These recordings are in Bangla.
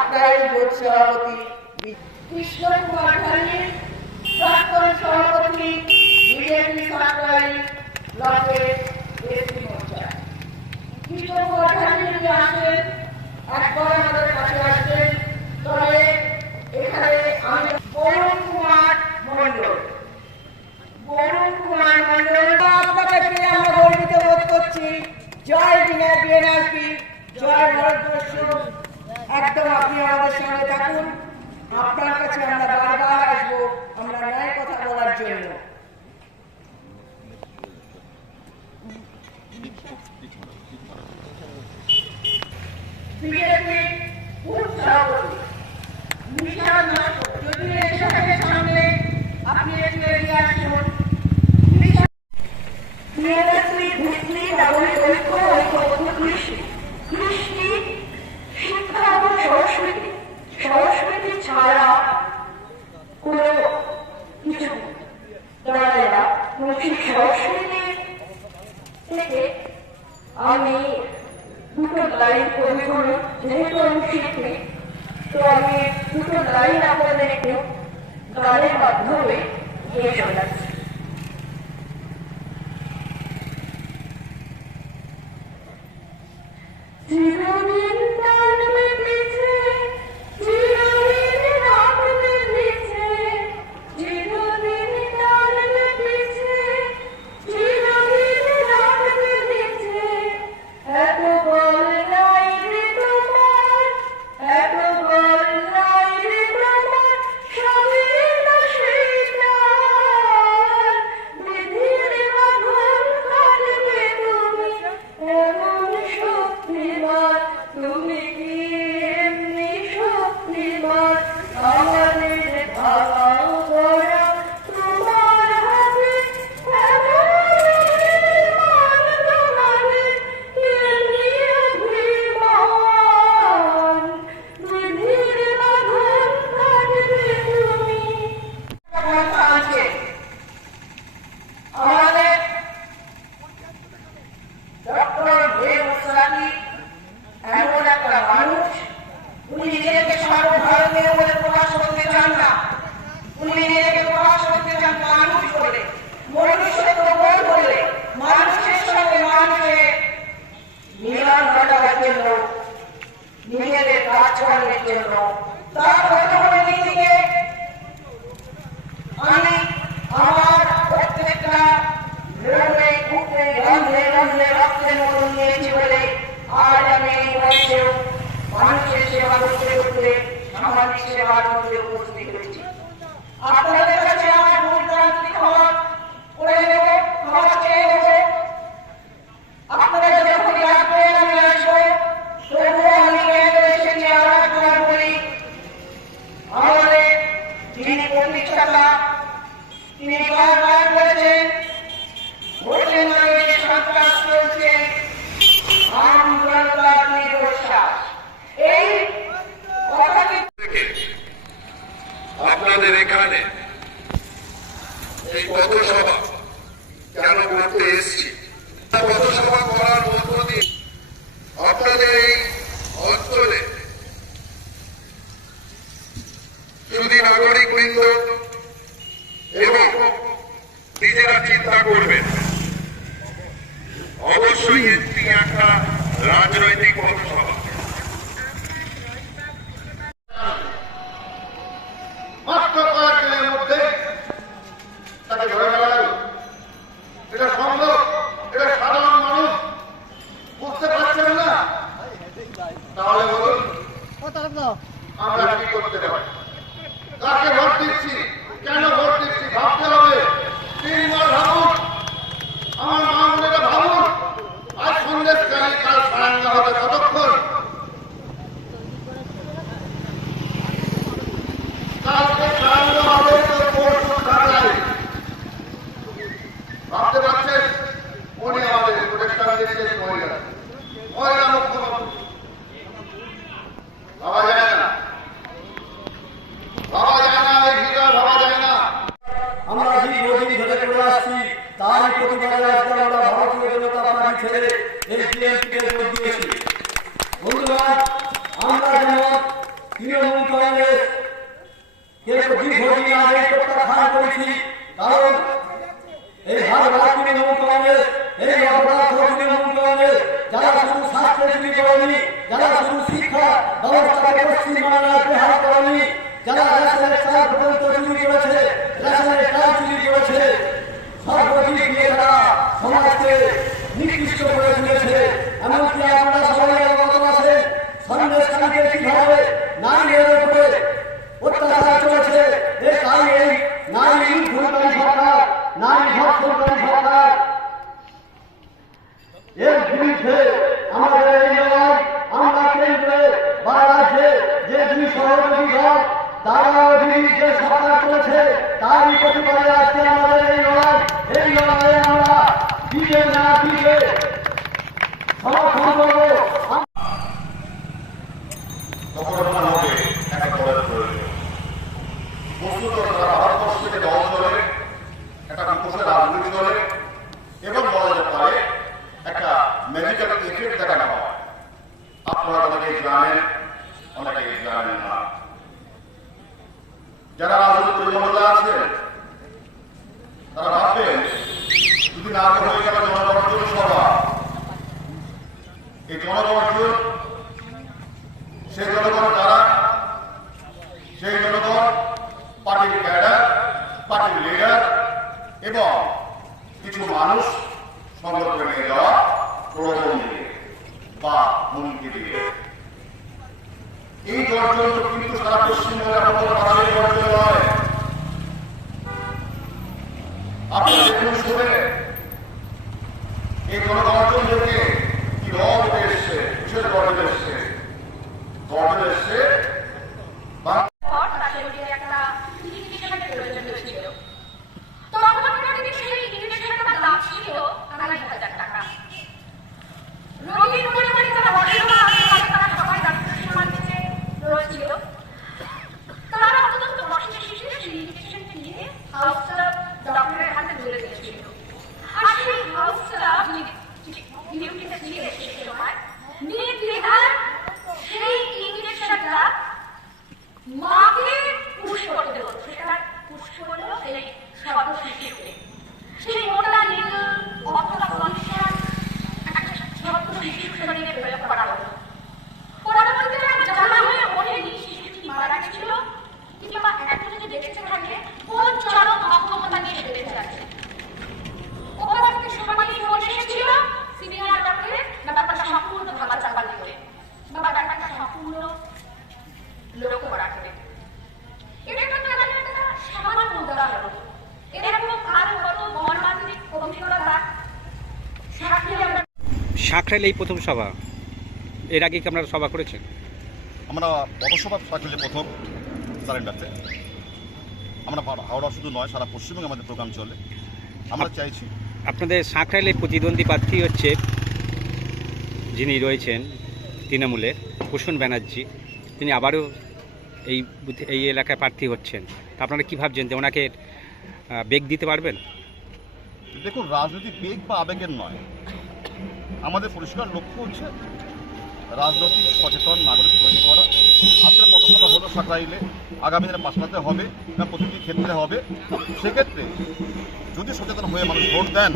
সাপ্তাহিক বোধ সভাপতি কৃষ্ণ কুমার ঘানি প্রাক্তন সভাপতি বিজেপি সাপ্তাহিক ব্লকের এসপি মোর্চা। কৃষ্ণ কুমার ঘানি যদি আসেন, একবার আমাদের কাছে আসবেন, তবে এখানে আমি বরুণ কুমার মন্ডল বরুণ কুমার মন্ডল আপনাকে পেয়ে আমরা গর্বিত বোধ করছি। জয় ডিনা বিএনআরপি, জয় ভারতবর্ষ। একদম আপনি আমাদের সঙ্গে থাকুন। আপনার কাছে আমরা বারবার আসব আমরা ন্যায় কথা বলার জন্য। বিজেপি বুথ সভাপতি নিশান নস্কর যদি এসবের সামনে আপনি একটু এগিয়ে আসুন মেয়েরাত্রি ভূতনি নাগরিক ঐক্য ঐক্যবদ্ধ কৃষ্টি কৃষ্টি শিক্ষা এবং সংস্কৃতি সংস্কৃতি ছাড়া কোনো কিছু দাঁড়ায় না এবং সেই সংস্কৃতি থেকে আমি দুটো লাইন কবি করব যেহেতু আমি শিল্পী তো আমি দুটো লাইন আপনাদেরকে গানের মাধ্যমে গিয়ে শোনাচ্ছি। সামাজিক সেবার মধ্যে উপস্থিত হয়েছি আপনাদের কাছে আমার ভুল ভ্রান্তি ক্ষমা করে দেব ক্ষমা চেয়ে দেব আপনারা যখন আসবেন আমি আসব তবুও আমি কেন এসেছি আর একবার বলি আমাদের যিনি প্রতিষ্ঠাতা তিনি বারবার বলেছেন ভোটের নামে যে সন্ত্রাস চলছে আন্দোলনবাদ নির্ভরশ্বাস এই কথাটি থেকে আপনাদের এখানে এই পথসভা কেন করতে এসছি পথসভা করার মধ্য দিয়ে আপনাদের এই অঞ্চলে শুধু নাগরিক বৃন্দ এবং নিজেরা চিন্তা করবেন। অবশ্যই এটি একটা রাজনৈতিক পথসভা মাত্র কয়েকদিনের মধ্যে তাকে ধরে ফেলা গেল এটা সম্ভব? এটা সাধারণ মানুষ বুঝতে পারছেন না? তাহলে বলুন আমরা কি করতে পারি? কাকে ভোট দিচ্ছি। কেন ভোট দিচ্ছি? ভাবতে হবে। তিনবার ভাবতে পারছেন? উনি আমাদের প্রতিষ্ঠান দিয়েছেন মহিলা মহিলা মুখ্যমন্ত্রী ভাবা যায় না ভাবা যায় না এই ভিড় ভাবা ছেড়ে এই বিএনপিকে ভোট দিয়েছি বন্ধুগণ আমরা যেমন তৃণমূল কংগ্রেস কে দীর্ঘদিন আগে প্রত্যাখ্যান করেছি কারণ এই হারবার তৃণমূল কংগ্রেস, এই অপরাধ কংগ্রেস। যারা নিকৃষ্ট করে তুলেছে। এমনকি আপনারা সবাই অবগত আছেন সন্দেশকারীকে কীভাবে নারীদের উপরে অত্যাচার চলেছে এ তাই এই নারী নির্ভরকারী সরকার নারী ধর্ষণকারী সরকার এর বিরুদ্ধে আমাদের এই লড়াই আমরা কেন্দ্রে বা রাজ্যে যে দুই সহযোগী দল তারা বিরুদ্ধে সরকার করেছে তারই প্রতিবাদে আজকে আমাদের এই লড়াই এই লড়াইয়ে আমরা দিকে না দিকে সমর্থন করব গঠন হবে একটা দলের প্রয়োজন বস্তুত তারা ভারতবর্ষ থেকে দল চলে একটা বিকশিত রাজনীতি চলে এবং বলা যেতে পারে একটা মেডিকেল এফেক্ট দেখানো হয় আপনারা অনেকেই জানেন অনেকেই জানেন না যারা রাজনৈতিক পরিমণ্ডলে আছেন তারা ভাববেন যদি না হয়ে গেল জনগণের এই জনগণের সেই জনগণ কারা? সেই জনগণ পার্টির ক্যাডার, পার্টির লিডার এবং কিছু মানুষ করে নিয়ে যাওয়া প্রলোভন বা হুমকি দিয়ে এই গর্জন কিন্তু সারা পশ্চিমবঙ্গের আমাদের বাঙালির গর্জন নয়। এই জনগর্জন obedecer সাঁকরাইল এই প্রথম সভা। এর আগে কি আপনারা সভা করেছেন? আমরা পথসভা সার্কেলে প্রথম সারেন্ডারতে আমরা হাওড়া শুধু নয় সারা পশ্চিমবঙ্গে আমাদের প্রোগ্রাম চলে। আমরা চাইছি আপনাদের সাঁকরাইলে প্রতিদ্বন্দ্বী প্রার্থী হচ্ছে যিনি রয়েছেন তৃণমূলের কুশন ব্যানার্জি। তিনি আবারও এই এই এলাকায় প্রার্থী হচ্ছেন। তা আপনারা কী ভাবছেন যে ওনাকে বেগ দিতে পারবেন? দেখুন রাজনীতি বেগ বা আবেগের নয়। আমাদের পরিষ্কার লক্ষ্য হচ্ছে রাজনৈতিক সচেতন নাগরিক তৈরি করা। আজকের পথসভা হলো সাকরাইলে আগামী দিনে পাশাতে হবে না প্রতিটি ক্ষেত্রে হবে। সেক্ষেত্রে যদি সচেতন হয়ে মানুষ ভোট দেন,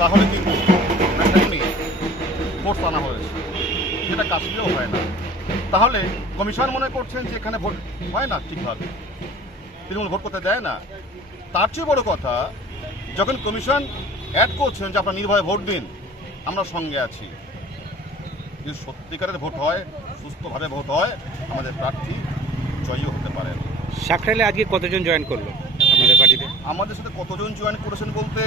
তাহলে কিন্তু ভোট আনা হয়েছে যেটা কাশ্মীরেও হয় না। তাহলে কমিশন মনে করছেন যে এখানে ভোট হয় না ঠিকভাবে। তৃণমূল ভোট করতে দেয় না। তার চেয়ে বড় কথা, যখন কমিশন অ্যাড করছেন যে আপনারা নির্ভয়ে ভোট দিন। আমরা সঙ্গে আছি। যদি সত্যিকারের ভোট হয় সুস্থভাবে ভোট হয় আমাদের প্রার্থী জয়ী হতে পারেন। সাঁকরাইলে আজকে কতজন জয়েন করল আপনাদের পার্টিতে আমাদের সাথে কতজন জয়েন করেছেন বলতে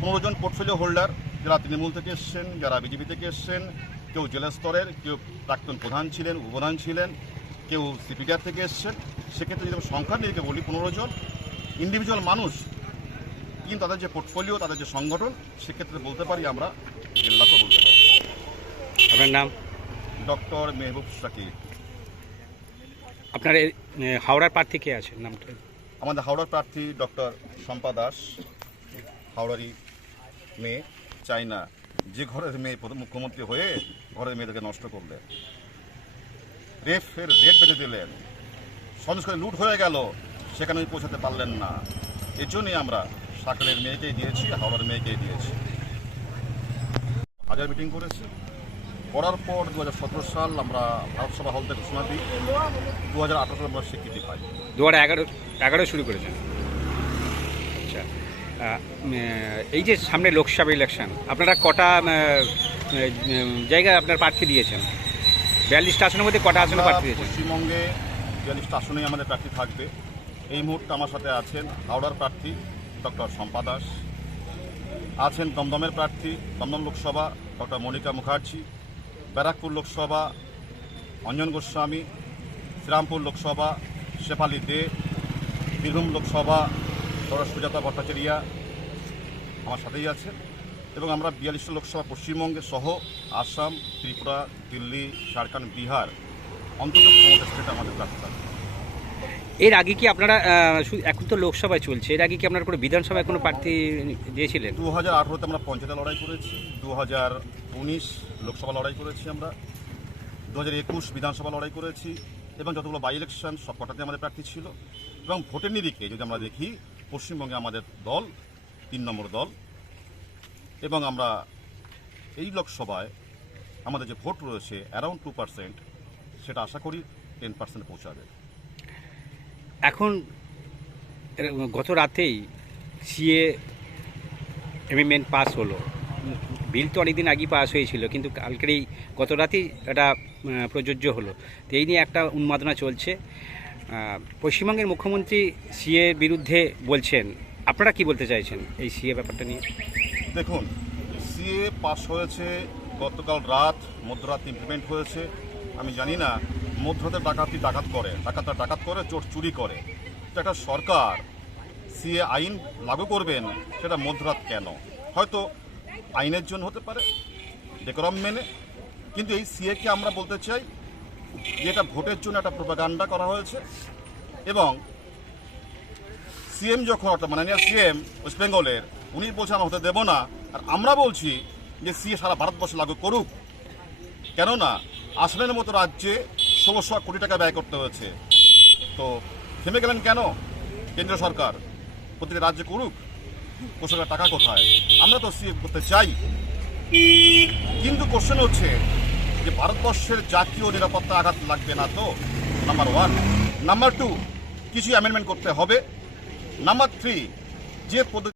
পনেরো জন পোর্টফোলিও হোল্ডার যারা তৃণমূল থেকে এসছেন যারা বিজেপি থেকে এসছেন কেউ জেলা স্তরের কেউ প্রাক্তন প্রধান ছিলেন উপপ্রধান ছিলেন কেউ সিপিডিআর থেকে এসছেন। সেক্ষেত্রে যদি আমি সংখ্যা নিয়ে বলি পনেরো জন ইন্ডিভিজুয়াল মানুষ কিন্তু তাদের যে পোর্টফোলিও তাদের যে সংগঠন সেক্ষেত্রে বলতে পারি আমরা লাখও বলতে পারি। আপনার নাম? ডক্টর মেহবুব শাকির আপনার হাওড়ার প্রার্থী কে আছেন? নামটা? আমাদের হাওড়ার প্রার্থী ডক্টর শম্পা দাস হাওড়ারই মেয়ে চাই না যে ঘরের মেয়ে প্রথম মুখ্যমন্ত্রী হয়ে ঘরের মেয়েদেরকে নষ্ট করলেন। রেফের রেট বেঁধে দিলেন। করে লুট হয়ে গেল সেখানে পৌঁছাতে পারলেন না। এর জন্যই আমরা সাকলের মেয়েকেই দিয়েছি হাওড়ার মেয়েকেই দিয়েছি। হাজার মিটিং করেছি। করার পর দু হাজার সতেরো সাল আমরা ভারত সভা হল থেকে ঘোষণা দিই। দু হাজার আঠারো সালে আমরা স্বীকৃতি পাই। দু হাজার এগারো এগারো শুরু করেছেন। আচ্ছা এই যে সামনে লোকসভা ইলেকশন আপনারা কটা জায়গায় আপনার প্রার্থী দিয়েছেন? বিয়াল্লিশটা আসনের মধ্যে কটা আসনে প্রার্থী দিয়েছেন? পশ্চিমবঙ্গে বিয়াল্লিশটা আসনেই আমাদের প্রার্থী থাকবে। এই মুহূর্তে আমার সাথে আছেন হাওড়ার প্রার্থী ডক্টর শম্পা দাস। আছেন দমদমের প্রার্থী, দমদম লোকসভা, ডক্টর মনিকা মুখার্জি। ব্যারাকপুর লোকসভা, অঞ্জন গোস্বামী। শ্রীরামপুর লোকসভা, শেফালি দে। বীরভূম লোকসভা ডক্টর সুজাতা ভট্টাচার্যা আমার সাথেই আছেন। এবং আমরা বিয়াল্লিশটা লোকসভা পশ্চিমবঙ্গে সহ আসাম, ত্রিপুরা, দিল্লি, ঝাড়খণ্ড, বিহার অন্তত আমাদের প্রার্থী। এর আগে কি আপনারা এখন তো লোকসভায় চলছে, এর আগে কি আপনারা কোনো বিধানসভায় কোনো প্রার্থী দিয়েছিলেন? দু হাজার আঠেরোতে আমরা পঞ্চায়েতে লড়াই করেছি, দু হাজার উনিশ লোকসভা লড়াই করেছি আমরা, দু হাজার একুশ বিধানসভা লড়াই করেছি, এবং যতগুলো বাই ইলেকশন সব কটাতে আমাদের প্রার্থী ছিল। এবং ভোটের নিরিখে যদি আমরা দেখি, পশ্চিমবঙ্গে আমাদের দল, তিন নম্বর দল, এবং আমরা এই লোকসভায় আমাদের যে ভোট রয়েছে অ্যারাউন্ড টু পার্সেন্ট সেটা আশা করি টেন পার্সেন্ট পৌঁছাবে। এখন গত রাতেই সিএ এমএমএন পাস হলো। বিল তো অনেকদিন আগেই পাস হয়েছিল, কিন্তু কালকেরই গত রাতেই এটা প্রযোজ্য হলো। তো এই নিয়ে একটা উন্মাদনা চলছে। পশ্চিমবঙ্গের মুখ্যমন্ত্রী সিএ বিরুদ্ধে বলছেন, আপনারা কি বলতে চাইছেন এই সিএ ব্যাপারটা নিয়ে? দেখুন, সিএ পাস হয়েছে গতকাল রাত, মধ্যরাত ইমপ্লিমেন্ট হয়েছে। আমি জানি না মধ্যরাতে ডাকাতি ডাকাত করে, ডাকাতরা ডাকাত করে, চোর চুরি করে। একটা সরকার সিএ আইন লাগু করবেন, সেটা মধ্যরাত কেন? হয়তো আইনের জন্য হতে পারে ডেকোরাম মেনে। কিন্তু এই সিএকে আমরা বলতে চাই যে এটা ভোটের জন্য একটা প্রোপাগান্ডা করা হয়েছে এবং সিএম যখন, অর্থাৎ মাননীয় সিএম ওয়েস্ট বেঙ্গলের, উনি বলছেন হতে দেবো না। আর আমরা বলছি যে সিএ সারা ভারতবর্ষে লাগু করুক। কেননা আসামের মতো রাজ্যে ষোলোশো কোটি টাকা ব্যয় করতে হয়েছে। তো থেমে গেলেন কেন? কেন্দ্র সরকার, প্রতিটি রাজ্যে করুক কোথাও টাকা কোথায়? আমরা তো সিএ করতে চাই। কিন্তু কোশ্চেন হচ্ছে যে ভারতবর্ষের জাতীয় নিরাপত্তা আঘাত লাগবে না তো? নাম্বার ওয়ান নাম্বার টু কিছু অ্যামেন্ডমেন্ট করতে হবে। নাম্বার থ্রি যে পদ্ধতি